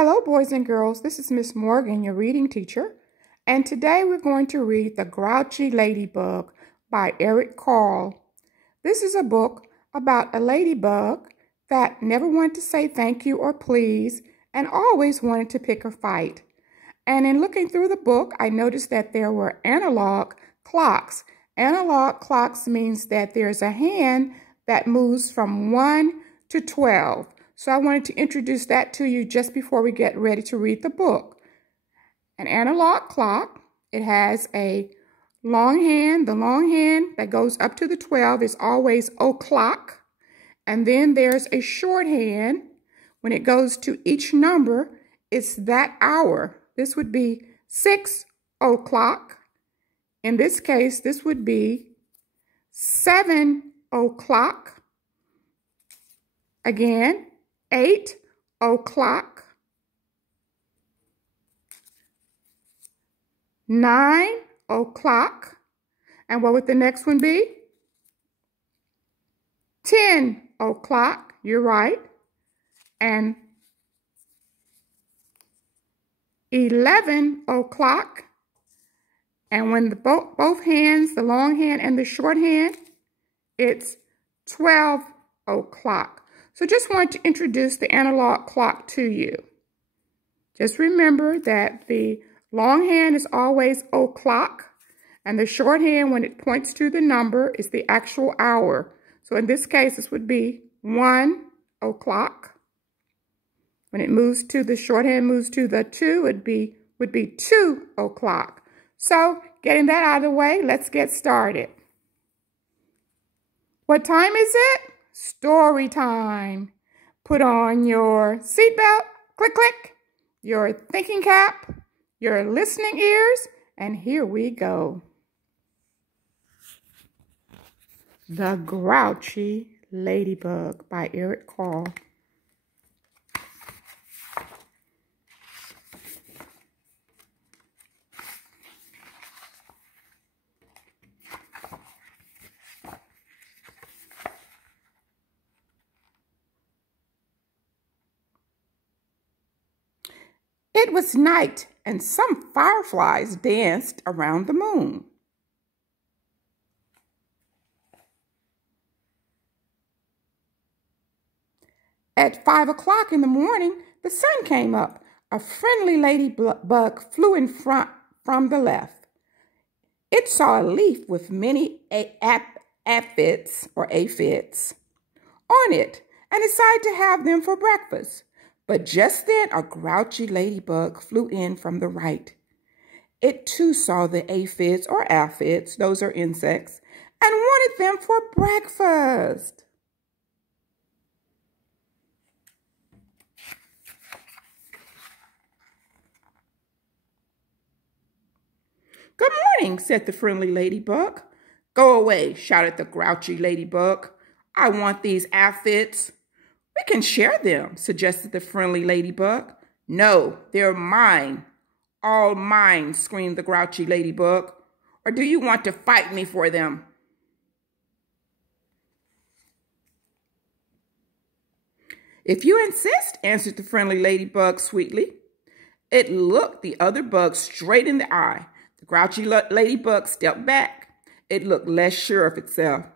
Hello, boys and girls. This is Miss Morgan, your reading teacher. And today we're going to read The Grouchy Ladybug by Eric Carle. This is a book about a ladybug that never wanted to say thank you or please and always wanted to pick a fight. And in looking through the book, I noticed that there were analog clocks. Analog clocks means that there's a hand that moves from 1 to 12. So I wanted to introduce that to you just before we get ready to read the book. An analog clock, it has a long hand. The long hand that goes up to the 12 is always o'clock. And then there's a short hand. When it goes to each number, it's that hour. This would be 6 o'clock. In this case, this would be 7 o'clock. Again, 8 o'clock, 9 o'clock, and what would the next one be? 10 o'clock, you're right, and 11 o'clock, and when both hands, the long hand and the short hand, it's 12 o'clock. So just wanted to introduce the analog clock to you. Just remember that the long hand is always o'clock, and the short hand, when it points to the number, is the actual hour. So in this case, this would be 1 o'clock. When it moves to the short hand, moves to the 2, would be 2 o'clock. So getting that out of the way, let's get started. What time is it? Story time. Put on your seatbelt, click, click, your thinking cap, your listening ears, and here we go. The Grouchy Ladybug by Eric Carle. It was night, and some fireflies danced around the moon. At 5 o'clock in the morning, the sun came up. A friendly ladybug flew in front from the left. It saw a leaf with many aphids on it and decided to have them for breakfast. But just then, a grouchy ladybug flew in from the right. It too saw the aphids, those are insects, and wanted them for breakfast. Good morning, said the friendly ladybug. Go away, shouted the grouchy ladybug. I want these aphids. We can share them, suggested the friendly ladybug. No, they're mine. All mine, screamed the grouchy ladybug. Or do you want to fight me for them? If you insist, answered the friendly ladybug sweetly. It looked the other bug straight in the eye. The grouchy ladybug stepped back. It looked less sure of itself.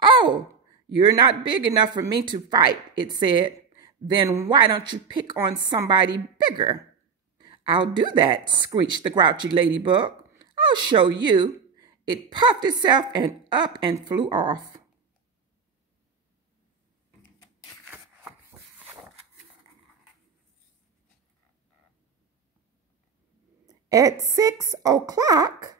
Oh, you're not big enough for me to fight, it said. Then why don't you pick on somebody bigger? I'll do that, screeched the grouchy ladybug. I'll show you. It puffed itself and up and flew off. At 6 o'clock,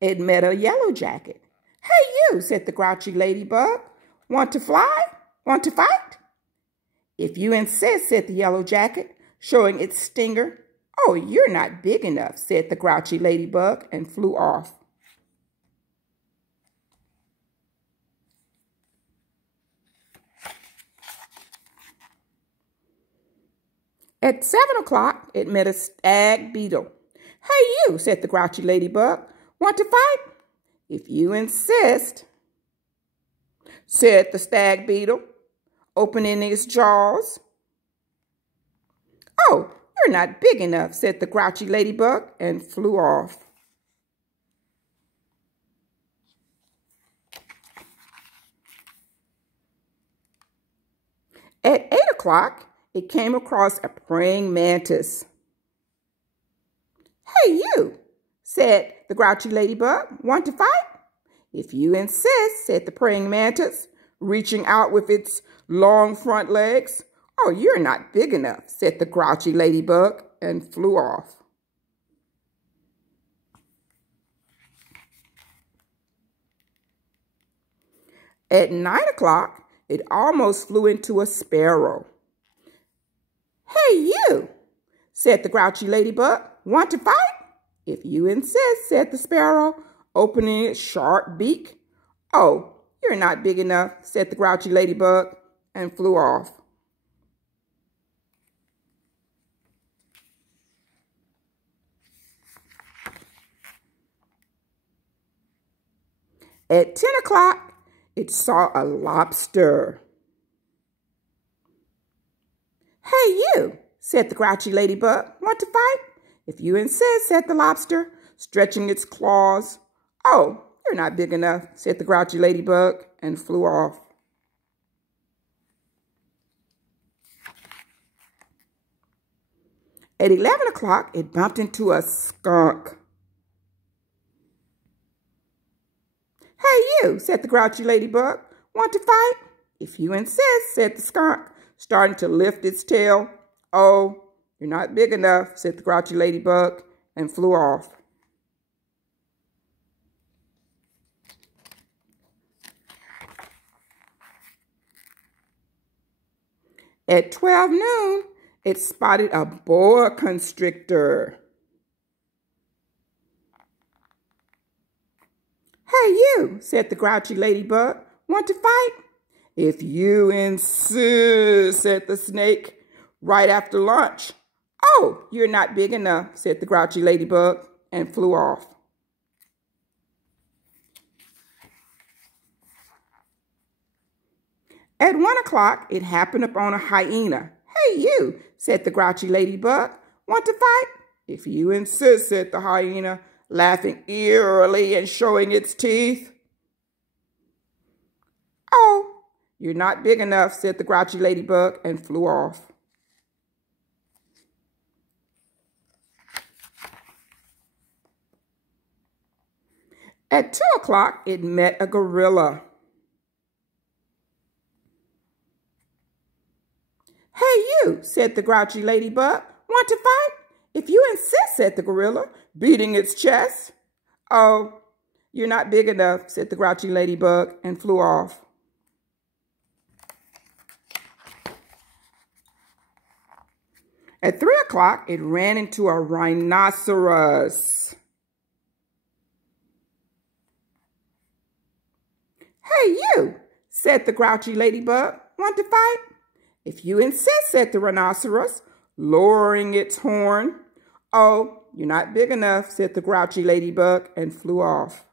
it met a yellow jacket. Hey, you, said the grouchy ladybug. Want to fly? Want to fight? If you insist, said the yellow jacket, showing its stinger. Oh, you're not big enough, said the grouchy ladybug, and flew off. At 7 o'clock, it met a stag beetle. Hey, you, said the grouchy ladybug. Want to fight? If you insist, said the stag beetle, opening its jaws. Oh, "You're not big enough," said the grouchy ladybug, and flew off. At 8 o'clock, it came across a praying mantis. "Hey, you," said the grouchy ladybug, "want to fight?" "If you insist," said the praying mantis, reaching out with its long front legs. "Oh, you're not big enough," said the grouchy ladybug, and flew off. At 9 o'clock, it almost flew into a sparrow. "Hey, you," said the grouchy ladybug, "want to fight?" "If you insist," said the sparrow, opening its sharp beak. "Oh, you're not big enough," said the grouchy ladybug, and flew off. At 10 o'clock, it saw a lobster. "Hey, you," said the grouchy ladybug, "want to fight?" "If you insist," said the lobster, stretching its claws. "Oh, you're not big enough," said the grouchy ladybug, and flew off. At 11 o'clock, it bumped into a skunk. "Hey, you," said the grouchy ladybug, "want to fight?" "If you insist," said the skunk, starting to lift its tail. "Oh, you're not big enough," said the grouchy ladybug, and flew off. At 12 noon, it spotted a boa constrictor. "Hey, you," said the grouchy ladybug, "want to fight?" "If you insist," said the snake, right after lunch. "Oh, you're not big enough," said the grouchy ladybug, and flew off. At 1 o'clock, it happened upon a hyena. "Hey, you," said the grouchy ladybug, "want to fight?" "If you insist," said the hyena, laughing eerily and showing its teeth. "Oh, you're not big enough," said the grouchy ladybug, and flew off. At 2 o'clock, it met a gorilla. "Hey, you," said the grouchy ladybug, "want to fight?" "If you insist," said the gorilla, beating its chest. "Oh, you're not big enough," said the grouchy ladybug, and flew off. At 3 o'clock, it ran into a rhinoceros. "Hey, you," said the grouchy ladybug, "want to fight?" "If you insist," said the rhinoceros, lowering its horn. "Oh, you're not big enough," said the grouchy ladybug, and flew off.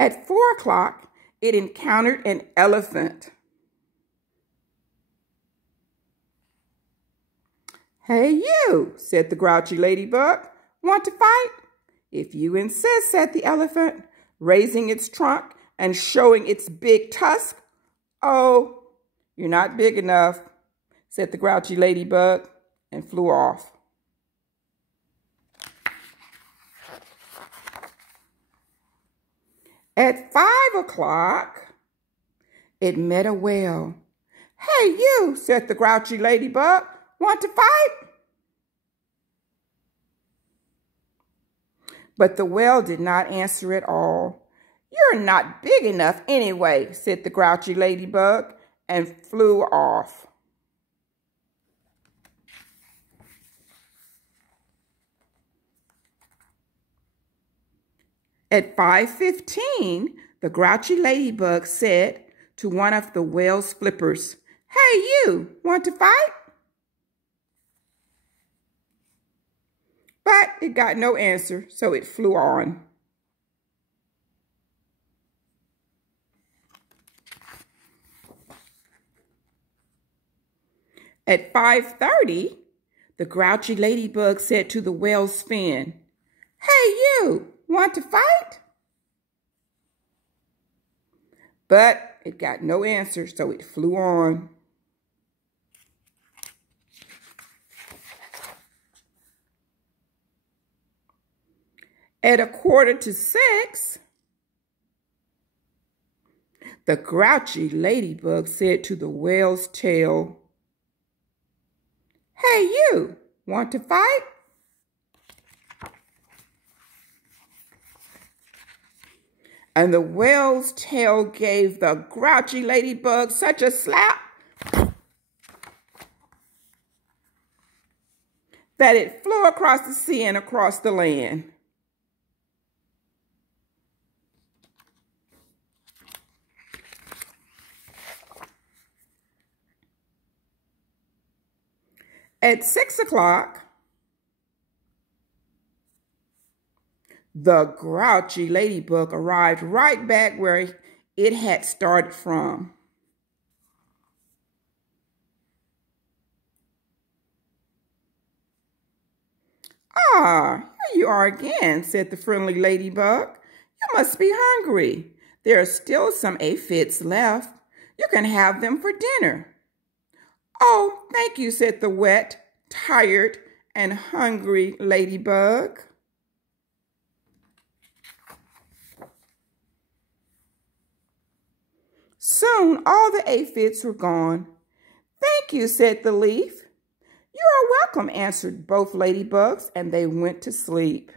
At 4 o'clock, it encountered an elephant. "Hey, you," said the grouchy ladybug, "want to fight?" "If you insist," said the elephant, raising its trunk and showing its big tusk. "Oh, you're not big enough," said the grouchy ladybug, and flew off. At 5 o'clock, it met a whale. "Hey, you," said the grouchy ladybug, "want to fight?" But the whale did not answer at all. "You're not big enough anyway," said the grouchy ladybug, and flew off. At 5:15, the grouchy ladybug said to one of the whale's flippers, "Hey, you, want to fight?" But it got no answer, so it flew on. At 5:30, the grouchy ladybug said to the whale's fin, "Hey, you, want to fight?" But it got no answer, so it flew on. At 5:45, the grouchy ladybug said to the whale's tail, "Hey, you, want to fight?" And the whale's tail gave the grouchy ladybug such a slap that it flew across the sea and across the land. At 6:00, the grouchy ladybug arrived right back where it had started from. "Ah, here you are again," said the friendly ladybug. "You must be hungry. There are still some aphids left. You can have them for dinner." "Oh, thank you," said the wet, tired, and hungry ladybug. Soon all the aphids were gone. "Thank you," said the leaf. "You are welcome," answered both ladybugs, and they went to sleep.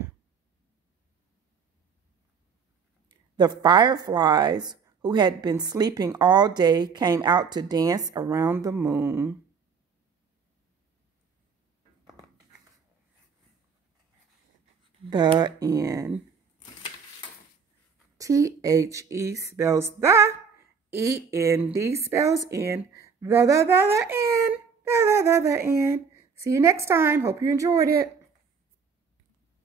The fireflies, who had been sleeping all day, came out to dance around the moon. The end. T-H-E spells the, E-N-D spells in, the end, the end. See you next time. Hope you enjoyed it.